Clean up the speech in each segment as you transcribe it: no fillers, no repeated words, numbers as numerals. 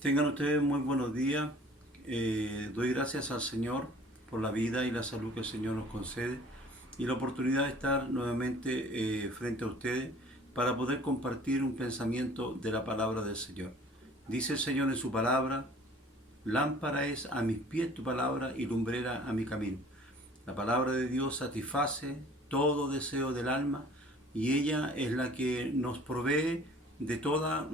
Tengan ustedes muy buenos días. Doy gracias al Señor por la vida y la salud que el Señor nos concede y la oportunidad de estar nuevamente frente a ustedes para poder compartir un pensamiento de la palabra del Señor. Dice el Señor en su palabra: lámpara es a mis pies tu palabra y lumbrera a mi camino. La palabra de Dios satisface todo deseo del alma y ella es la que nos provee de toda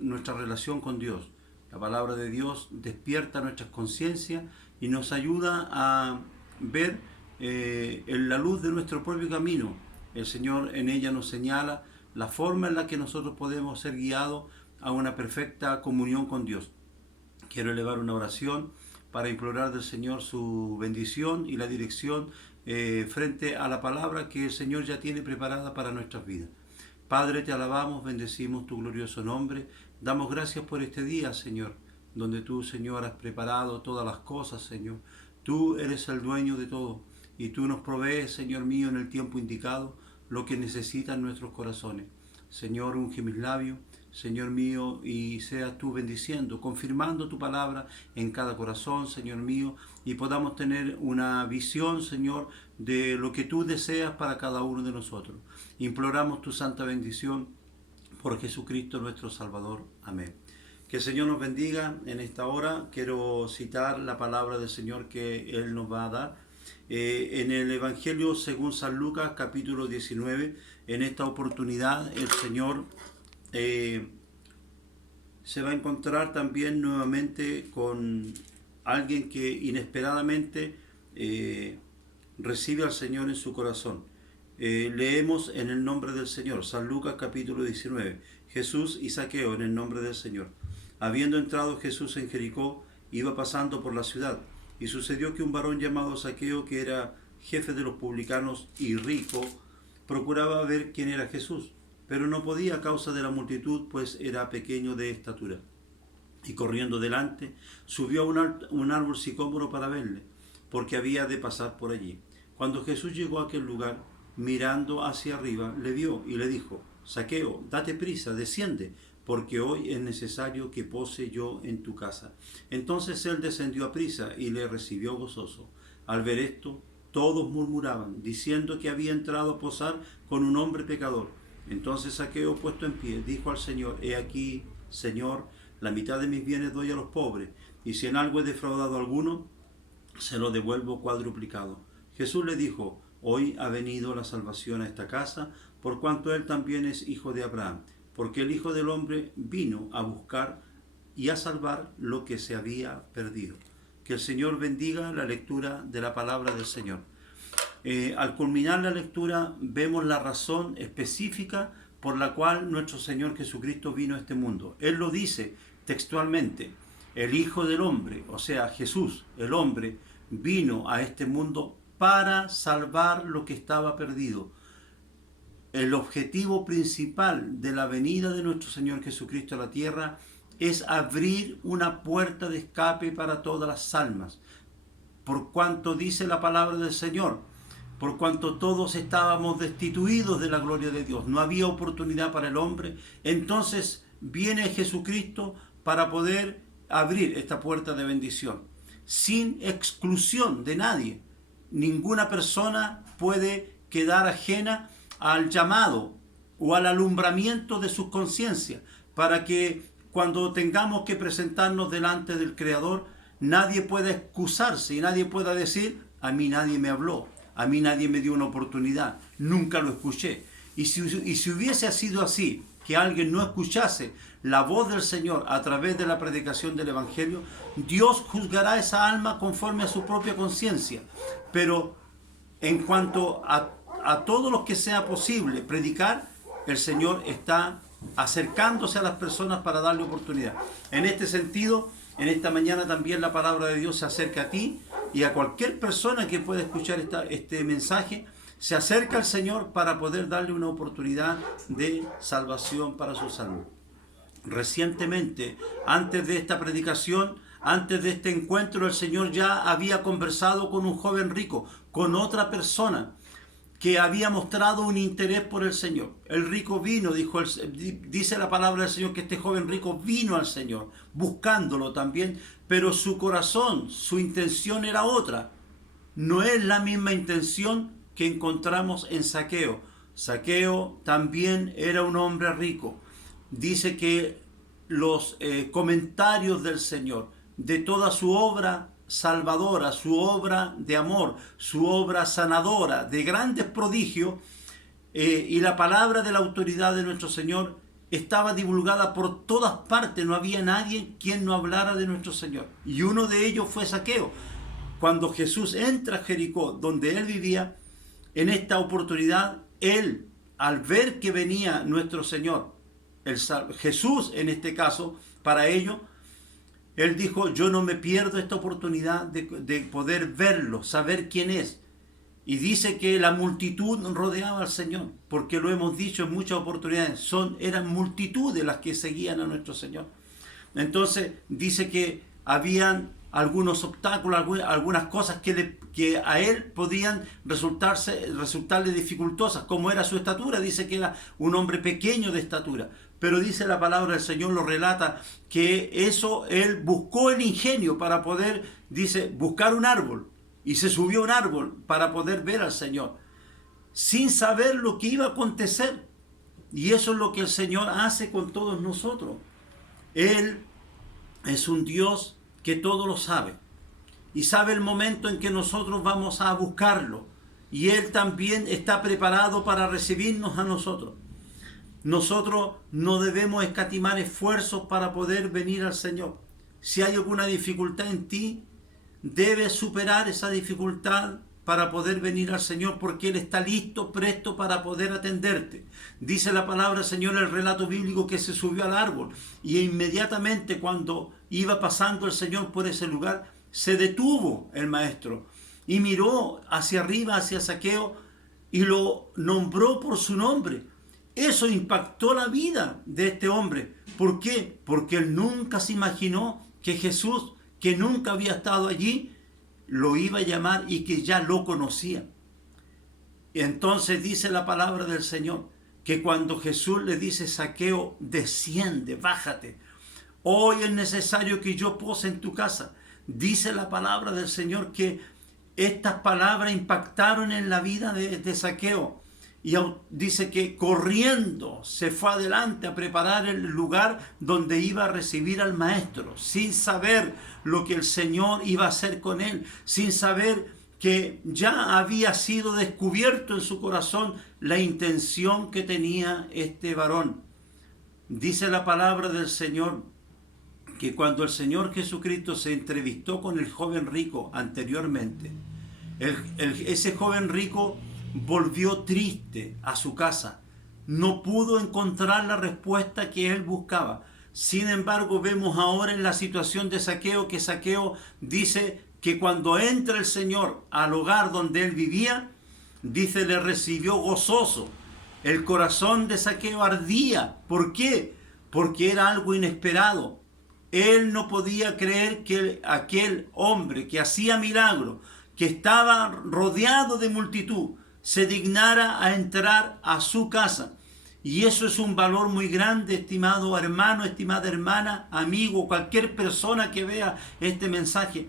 nuestra relación con Dios. La palabra de Dios despierta nuestras conciencias y nos ayuda a ver en la luz de nuestro propio camino. El Señor en ella nos señala la forma en la que nosotros podemos ser guiados a una perfecta comunión con Dios. Quiero elevar una oración para implorar del Señor su bendición y la dirección frente a la palabra que el Señor ya tiene preparada para nuestras vidas. Padre, te alabamos, bendecimos tu glorioso nombre. Damos gracias por este día, Señor, donde tú, Señor, has preparado todas las cosas, Señor. Tú eres el dueño de todo y tú nos provees, Señor mío, en el tiempo indicado lo que necesitan nuestros corazones. Señor, unge mis labios, Señor mío, y seas tú bendiciendo, confirmando tu palabra en cada corazón, Señor mío, y podamos tener una visión, Señor, de lo que tú deseas para cada uno de nosotros. Imploramos tu santa bendición por Jesucristo nuestro Salvador. Amén. Que el Señor nos bendiga en esta hora. Quiero citar la palabra del Señor que Él nos va a dar. En el Evangelio según San Lucas, capítulo 19, en esta oportunidad el Señor se va a encontrar también nuevamente con alguien que inesperadamente recibe al Señor en su corazón. Leemos en el nombre del Señor, San Lucas capítulo 19, Jesús y Zaqueo en el nombre del Señor. Habiendo entrado Jesús en Jericó, iba pasando por la ciudad, y sucedió que un varón llamado Zaqueo, que era jefe de los publicanos y rico, procuraba ver quién era Jesús, pero no podía a causa de la multitud, pues era pequeño de estatura. Y corriendo delante, subió a un árbol sicómoro para verle, porque había de pasar por allí. Cuando Jesús llegó a aquel lugar, mirando hacia arriba, le vio y le dijo: Zaqueo, date prisa, desciende, porque hoy es necesario que pose yo en tu casa. Entonces él descendió a prisa y le recibió gozoso. Al ver esto, todos murmuraban, diciendo que había entrado a posar con un hombre pecador. Entonces Zaqueo, puesto en pie, dijo al Señor: He aquí, Señor, la mitad de mis bienes doy a los pobres, y si en algo he defraudado a alguno, se lo devuelvo cuadruplicado. Jesús le dijo: Hoy ha venido la salvación a esta casa, por cuanto él también es hijo de Abraham, porque el Hijo del Hombre vino a buscar y a salvar lo que se había perdido. Que el Señor bendiga la lectura de la palabra del Señor. Al culminar la lectura vemos la razón específica por la cual nuestro Señor Jesucristo vino a este mundo. Él lo dice textualmente: el Hijo del Hombre, o sea, Jesús, el hombre, vino a este mundo para salvar lo que estaba perdido. El objetivo principal de la venida de nuestro Señor Jesucristo a la tierra es abrir una puerta de escape para todas las almas. Por cuanto dice la palabra del Señor, por cuanto todos estábamos destituidos de la gloria de Dios, no había oportunidad para el hombre, entonces viene Jesucristo para poder abrir esta puerta de bendición, sin exclusión de nadie. Ninguna persona puede quedar ajena al llamado o al alumbramiento de sus conciencias, para que cuando tengamos que presentarnos delante del Creador, nadie pueda excusarse y nadie pueda decir: a mí nadie me habló, a mí nadie me dio una oportunidad, nunca lo escuché. Y si hubiese sido así, que alguien no escuchase la voz del Señor a través de la predicación del Evangelio, Dios juzgará a esa alma conforme a su propia conciencia. Pero en cuanto a todos los que sea posible predicar, el Señor está acercándose a las personas para darle oportunidad. En este sentido, en esta mañana también la palabra de Dios se acerca a ti y a cualquier persona que pueda escuchar este mensaje. Se acerca al Señor para poder darle una oportunidad de salvación para sus almas. Recientemente, antes de esta predicación, antes de este encuentro, el Señor ya había conversado con un joven rico, con otra persona que había mostrado un interés por el Señor. El rico vino, dice la palabra del Señor que este joven rico vino al Señor, buscándolo también, pero su corazón, su intención era otra. No es la misma intención que encontramos en Zaqueo. Zaqueo también era un hombre rico. Dice que los comentarios del Señor, de toda su obra salvadora, su obra de amor, su obra sanadora, de grandes prodigios, y la palabra de la autoridad de nuestro Señor estaba divulgada por todas partes. No había nadie quien no hablara de nuestro Señor. Y uno de ellos fue Zaqueo. Cuando Jesús entra a Jericó, donde él vivía, en esta oportunidad, él, al ver que venía nuestro Señor, Jesús en este caso, para ello, él dijo: yo no me pierdo esta oportunidad de poder verlo, saber quién es. Y dice que la multitud rodeaba al Señor, porque lo hemos dicho en muchas oportunidades, eran multitudes las que seguían a nuestro Señor. Entonces dice que habían algunos obstáculos, algunas cosas que a él podían resultarle dificultosas, como era su estatura. Dice que era un hombre pequeño de estatura, pero dice la palabra del Señor, lo relata, que eso él buscó el ingenio para poder, dice, buscar un árbol, y se subió a un árbol para poder ver al Señor, sin saber lo que iba a acontecer. Y eso es lo que el Señor hace con todos nosotros. Él es un Dios que todo lo sabe, y sabe el momento en que nosotros vamos a buscarlo, y Él también está preparado para recibirnos a nosotros. Nosotros no debemos escatimar esfuerzos para poder venir al Señor. Si hay alguna dificultad en ti, debes superar esa dificultad para poder venir al Señor, porque Él está listo, presto para poder atenderte. Dice la palabra del Señor en el relato bíblico que se subió al árbol, y inmediatamente cuando iba pasando el Señor por ese lugar, se detuvo el maestro y miró hacia arriba, hacia Zaqueo, y lo nombró por su nombre. Eso impactó la vida de este hombre. ¿Por qué? Porque él nunca se imaginó que Jesús, que nunca había estado allí, lo iba a llamar y que ya lo conocía. Y entonces dice la palabra del Señor que cuando Jesús le dice: Zaqueo, desciende, bájate, hoy es necesario que yo pose en tu casa. Dice la palabra del Señor que estas palabras impactaron en la vida de Zaqueo. Y dice que corriendo se fue adelante a preparar el lugar donde iba a recibir al maestro, sin saber lo que el Señor iba a hacer con él, sin saber que ya había sido descubierto en su corazón la intención que tenía este varón. Dice la palabra del Señor que cuando el Señor Jesucristo se entrevistó con el joven rico anteriormente, ese joven rico volvió triste a su casa. No pudo encontrar la respuesta que él buscaba. Sin embargo, vemos ahora en la situación de Zaqueo que Zaqueo dice que cuando entra el Señor al hogar donde él vivía, dice, le recibió gozoso. El corazón de Zaqueo ardía. ¿Por qué? Porque era algo inesperado. Él no podía creer que aquel hombre que hacía milagros, que estaba rodeado de multitud, se dignara a entrar a su casa. Y eso es un valor muy grande, estimado hermano, estimada hermana, amigo, cualquier persona que vea este mensaje.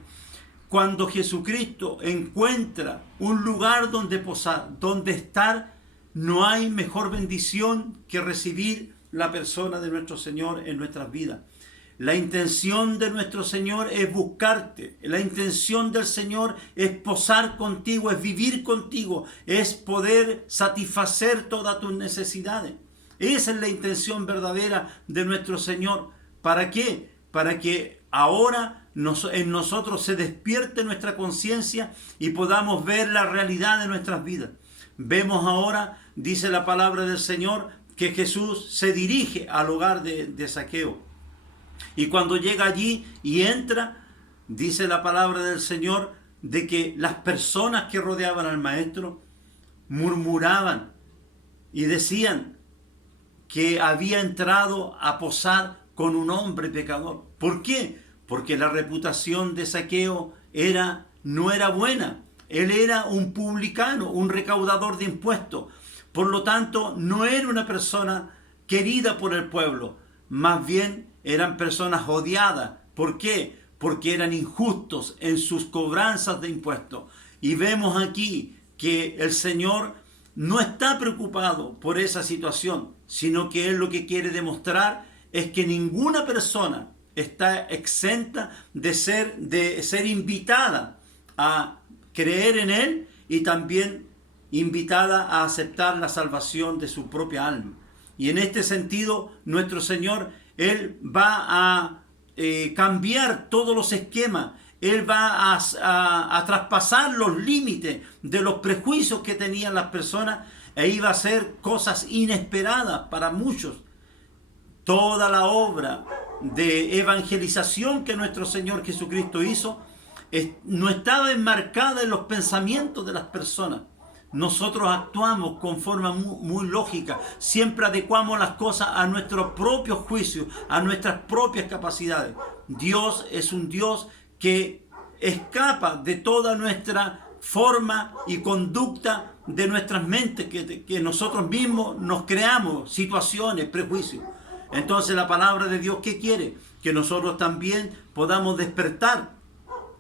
Cuando Jesucristo encuentra un lugar donde posar, donde estar, no hay mejor bendición que recibir la persona de nuestro Señor en nuestras vidas. La intención de nuestro Señor es buscarte. La intención del Señor es posar contigo, es vivir contigo, es poder satisfacer todas tus necesidades. Esa es la intención verdadera de nuestro Señor. ¿Para qué? Para que ahora en nosotros se despierte nuestra conciencia y podamos ver la realidad de nuestras vidas. Vemos ahora, dice la palabra del Señor, que Jesús se dirige al hogar de Zaqueo. Y cuando llega allí y entra, dice la palabra del Señor de que las personas que rodeaban al maestro murmuraban y decían que había entrado a posar con un hombre pecador. ¿Por qué? Porque la reputación de Zaqueo no era buena. Él era un publicano, un recaudador de impuestos. Por lo tanto, no era una persona querida por el pueblo. Más bien eran personas odiadas. ¿Por qué? Porque eran injustos en sus cobranzas de impuestos. Y vemos aquí que el Señor no está preocupado por esa situación, sino que Él lo que quiere demostrar es que ninguna persona está exenta de ser invitada a creer en Él y también invitada a aceptar la salvación de su propia alma. Y en este sentido, nuestro Señor, Él va a cambiar todos los esquemas. Él va a traspasar los límites de los prejuicios que tenían las personas e iba a hacer cosas inesperadas para muchos. Toda la obra de evangelización que nuestro Señor Jesucristo hizo no estaba enmarcada en los pensamientos de las personas. Nosotros actuamos con forma muy lógica, siempre adecuamos las cosas a nuestros propios juicios, a nuestras propias capacidades. Dios es un Dios que escapa de toda nuestra forma y conducta de nuestras mentes, que nosotros mismos nos creamos situaciones, prejuicios. Entonces la palabra de Dios, ¿qué quiere? Que nosotros también podamos despertar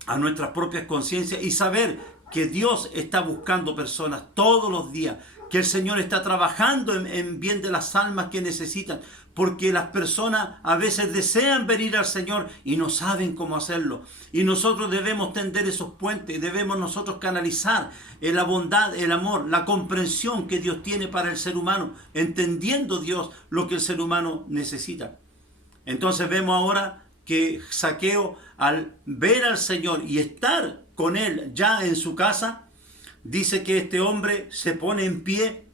a nuestras propias conciencias y saber que Dios está buscando personas todos los días, que el Señor está trabajando en bien de las almas que necesitan, porque las personas a veces desean venir al Señor y no saben cómo hacerlo. Y nosotros debemos tender esos puentes, debemos nosotros canalizar la bondad, el amor, la comprensión que Dios tiene para el ser humano, entendiendo Dios lo que el ser humano necesita. Entonces vemos ahora que Zaqueo, al ver al Señor y estar con Él ya en su casa, dice que este hombre se pone en pie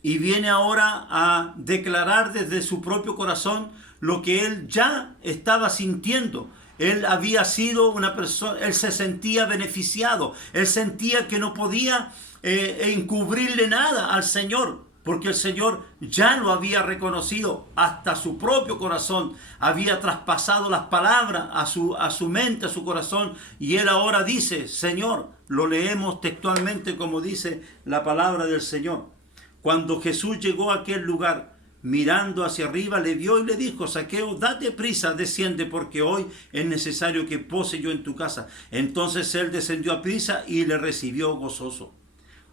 y viene ahora a declarar desde su propio corazón lo que él ya estaba sintiendo. Él había sido una persona, él se sentía beneficiado, él sentía que no podía encubrirle nada al Señor, porque el Señor ya lo había reconocido, hasta su propio corazón había traspasado las palabras a su mente, a su corazón, y él ahora dice, Señor, lo leemos textualmente como dice la palabra del Señor. Cuando Jesús llegó a aquel lugar, mirando hacia arriba, le vio y le dijo, Zaqueo, date prisa, desciende, porque hoy es necesario que pose yo en tu casa. Entonces él descendió a prisa y le recibió gozoso.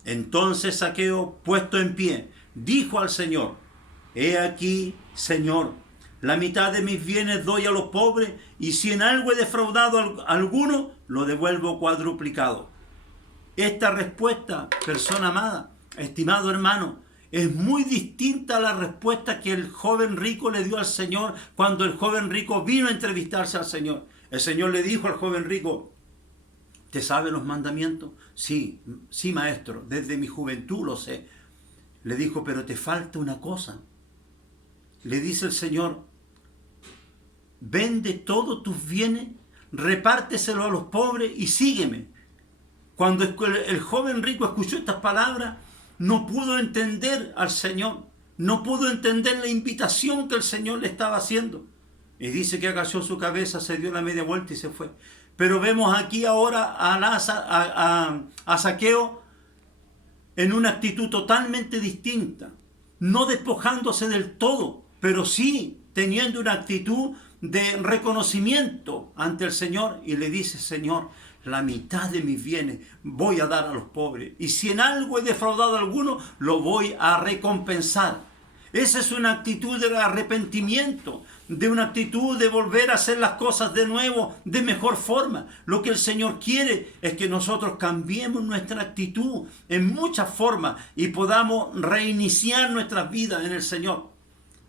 Entonces Zaqueo, puesto en pie, dijo al Señor, he aquí, Señor, la mitad de mis bienes doy a los pobres, y si en algo he defraudado a alguno, lo devuelvo cuadruplicado. Esta respuesta, persona amada, estimado hermano, es muy distinta a la respuesta que el joven rico le dio al Señor cuando el joven rico vino a entrevistarse al Señor. El Señor le dijo al joven rico, ¿te sabes los mandamientos? Sí, sí, maestro, desde mi juventud lo sé. Le dijo, pero te falta una cosa. Le dice el Señor, vende todos tus bienes, repárteselo a los pobres y sígueme. Cuando el joven rico escuchó estas palabras, no pudo entender al Señor, no pudo entender la invitación que el Señor le estaba haciendo. Y dice que agachó su cabeza, se dio la media vuelta y se fue. Pero vemos aquí ahora a Zaqueo en una actitud totalmente distinta, no despojándose del todo, pero sí teniendo una actitud de reconocimiento ante el Señor, y le dice, Señor, la mitad de mis bienes voy a dar a los pobres, y si en algo he defraudado a alguno, lo voy a recompensar. Esa es una actitud de arrepentimiento, de una actitud de volver a hacer las cosas de nuevo, de mejor forma. Lo que el Señor quiere es que nosotros cambiemos nuestra actitud en muchas formas y podamos reiniciar nuestras vidas en el Señor.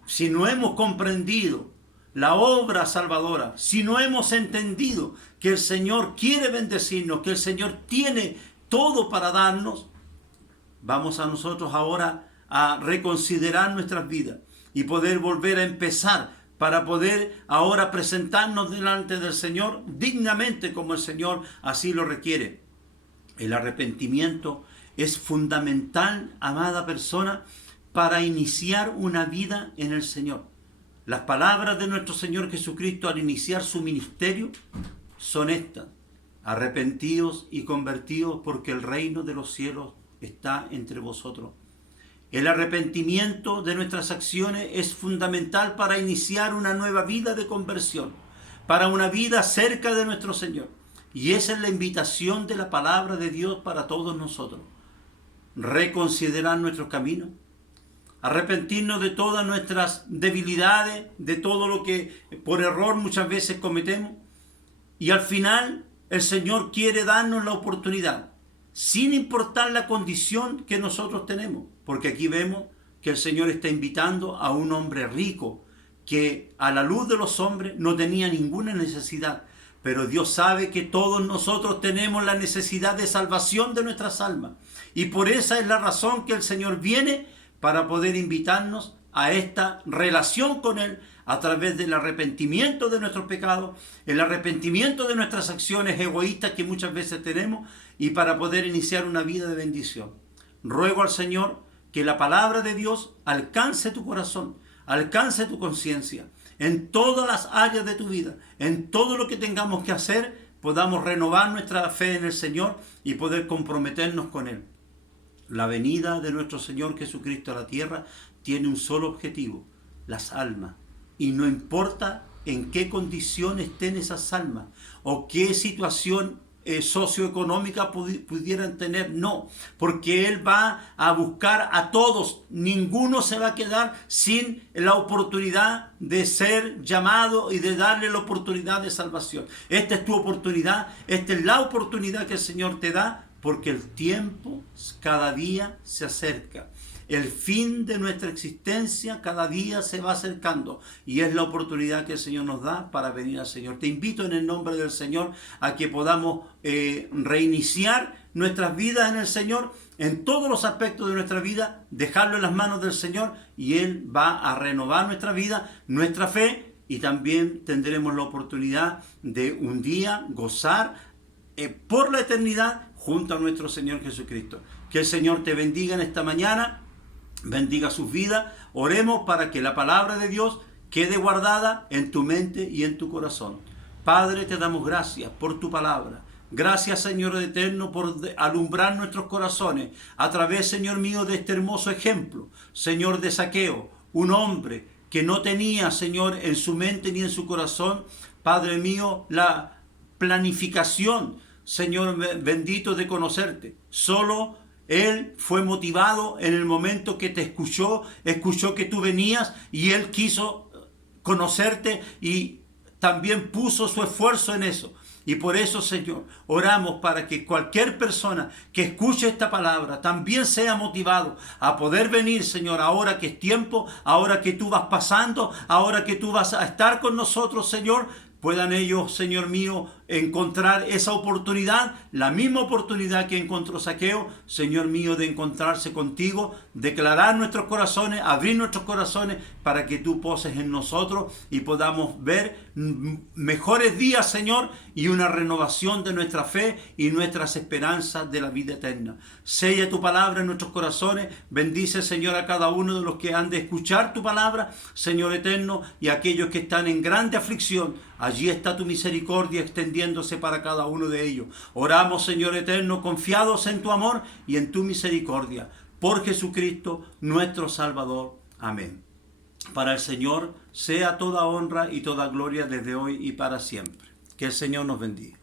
Si no hemos comprendido la obra salvadora, si no hemos entendido que el Señor quiere bendecirnos, que el Señor tiene todo para darnos, vamos a nosotros ahora a reconsiderar nuestras vidas y poder volver a empezar para poder ahora presentarnos delante del Señor dignamente como el Señor así lo requiere. El arrepentimiento es fundamental, amada persona, para iniciar una vida en el Señor. Las palabras de nuestro Señor Jesucristo al iniciar su ministerio son estas. arrepentíos y convertíos, porque el reino de los cielos está entre vosotros. El arrepentimiento de nuestras acciones es fundamental para iniciar una nueva vida de conversión, para una vida cerca de nuestro Señor. Y esa es la invitación de la palabra de Dios para todos nosotros. Reconsiderar nuestros caminos, arrepentirnos de todas nuestras debilidades, de todo lo que por error muchas veces cometemos. Y al final el Señor quiere darnos la oportunidad, sin importar la condición que nosotros tenemos. Porque aquí vemos que el Señor está invitando a un hombre rico, que a la luz de los hombres no tenía ninguna necesidad. Pero Dios sabe que todos nosotros tenemos la necesidad de salvación de nuestras almas. Y por esa es la razón que el Señor viene para poder invitarnos a esta relación con Él a través del arrepentimiento de nuestros pecados, el arrepentimiento de nuestras acciones egoístas que muchas veces tenemos, y para poder iniciar una vida de bendición. Ruego al Señor que la palabra de Dios alcance tu corazón, alcance tu conciencia, en todas las áreas de tu vida, en todo lo que tengamos que hacer, podamos renovar nuestra fe en el Señor y poder comprometernos con Él. La venida de nuestro Señor Jesucristo a la tierra tiene un solo objetivo: las almas. Y no importa en qué condición estén esas almas o qué situación socioeconómica pudieran tener, no, porque Él va a buscar a todos. Ninguno se va a quedar sin la oportunidad de ser llamado y de darle la oportunidad de salvación. Esta es tu oportunidad, esta es la oportunidad que el Señor te da, porque el tiempo cada día se acerca. El fin de nuestra existencia cada día se va acercando, y es la oportunidad que el Señor nos da para venir al Señor. Te invito en el nombre del Señor a que podamos reiniciar nuestras vidas en el Señor, en todos los aspectos de nuestra vida, dejarlo en las manos del Señor, y Él va a renovar nuestra vida, nuestra fe, y también tendremos la oportunidad de un día gozar por la eternidad junto a nuestro Señor Jesucristo. Que el Señor te bendiga en esta mañana, bendiga sus vidas. Oremos para que la palabra de Dios quede guardada en tu mente y en tu corazón. Padre, te damos gracias por tu palabra. Gracias, Señor eterno, por alumbrar nuestros corazones a través, Señor mío, de este hermoso ejemplo, Señor, de Zaqueo, un hombre que no tenía, Señor, en su mente ni en su corazón, Padre mío, la planificación, Señor bendito, de conocerte. Solo Él fue motivado en el momento que te escuchó que tú venías, y Él quiso conocerte y también puso su esfuerzo en eso. Y por eso, Señor, oramos para que cualquier persona que escuche esta palabra también sea motivado a poder venir, Señor, ahora que es tiempo, ahora que tú vas pasando, ahora que tú vas a estar con nosotros, Señor. Puedan ellos, Señor mío, encontrar esa oportunidad, la misma oportunidad que encontró Zaqueo, Señor mío, de encontrarse contigo, declarar nuestros corazones, abrir nuestros corazones para que tú poses en nosotros y podamos ver mejores días, Señor, y una renovación de nuestra fe y nuestras esperanzas de la vida eterna. Sella tu palabra en nuestros corazones. Bendice, Señor, a cada uno de los que han de escuchar tu palabra, Señor eterno, y a aquellos que están en grande aflicción. Allí está tu misericordia extendiéndose para cada uno de ellos. Oramos, Señor eterno, confiados en tu amor y en tu misericordia. Por Jesucristo, nuestro Salvador. Amén. Para el Señor sea toda honra y toda gloria desde hoy y para siempre. Que el Señor nos bendiga.